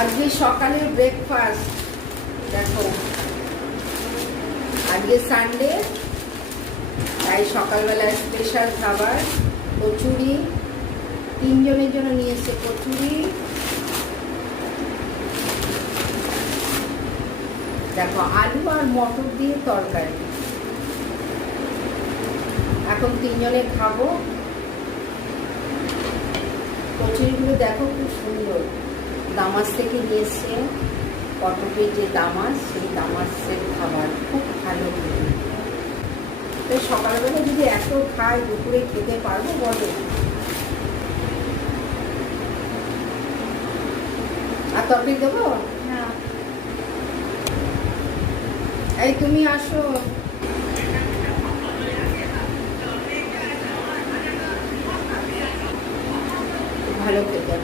আজকে সকালের ব্রেকফাস্ট দেখো, আজকে সানডে, তাই সকালবেলা স্পেশাল খাবার কচুরি। 3 জনের জন্য নিয়ে এসে কচুরি। দেখো আলু আর মটর দিয়ে তরকারি। এখন 3 জনে খাবো। কচুরিগুলো দেখো খুব সুন্দর, দামাস থেকে নিয়ে এসছে, কটকের যে দামাস, সেই দামাসের খাবার খুব ভালো। তো সকালবেলা যদি এত খাই, দুপুরে খেতে পারবো বলো? আর তরকারি দেবো না? এই তুমি আসো। ভালো খেতে